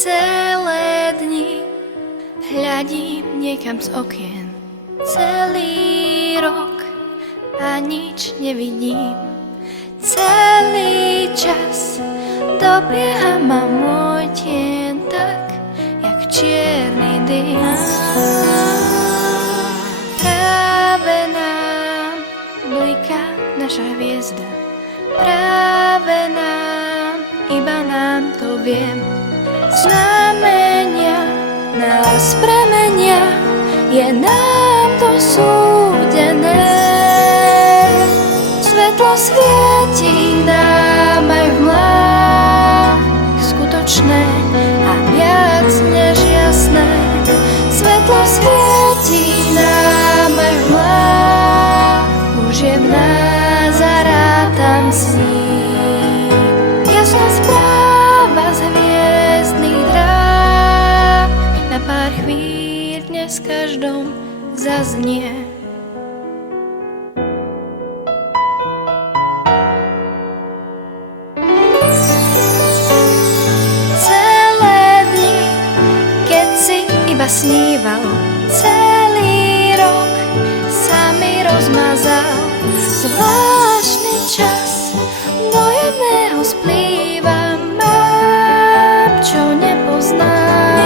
Celé dni hľadím niekam z okien, celý rok a nič nevidím. Celý čas dobieha ma môj tieň tak, jak čierny dym. Práve nám bliká naša hviezda, práve nám, iba nám to viem. Znamenia nás premenia, je nám to súdené. Svetlo svieti nám aj v mlách, skutočné a viac než jasné. Svetlo svieti nám aj v mlách, už je v nás a rátam s ním. Jasná správa z hviezdnych dráh na pár chvíľ dnes každom zaznie. Celé dni, keď si iba sníval, celý rok sa mi rozmazal. Zvláštny čas do jedného splýva, mám, čo nepoznám.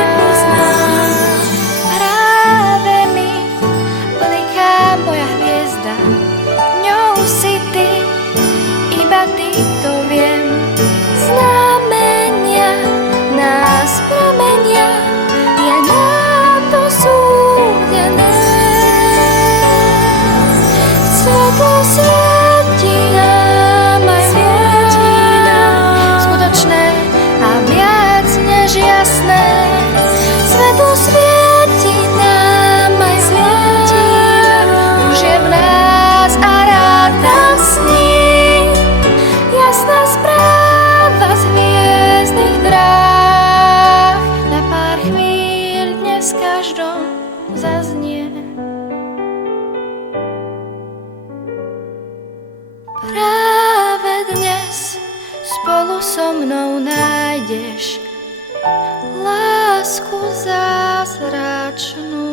Práve mi bliká moja hviezda, ňou si ty, iba ty to viem. Znamenia nás premenia, je nám to súdené. Svetlo svieti nám aj v mlách, skutočné a viac než jasné. Svetlo svieti nám aj v mlách, už je v nás a rátam s ním. Jasná správa z hviezdnych dráh na pár chvíľ dnes každom zaznie. Práve dnes spolu so mnou nájdeš lásku zázračnú.